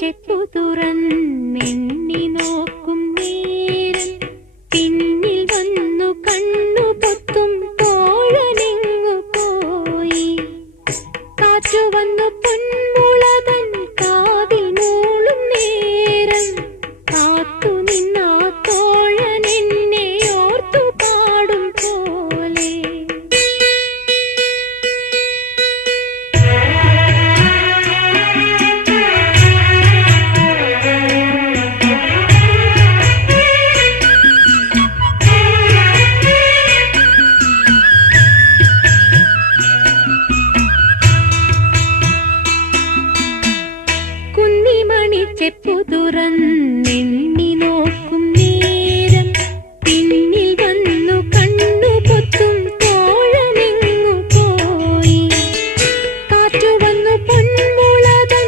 ചെപ്പു തുറന്നെണ്ണി നോക്കും നേരം പിന്നിൽ വന്നു കണ്ണു പൊത്തും തോഴനെങ്ങു പോയി. കാറ്റു വന്നു പൊന്മുളതൻ കാതിൽ മൂളും നേരം കാത്തു നിന്നാ തോഴൻ എന്നെ ഓർത്തു പാടും പോലെ. ചെപ്പു തുറന്നെണ്ണി നോക്കും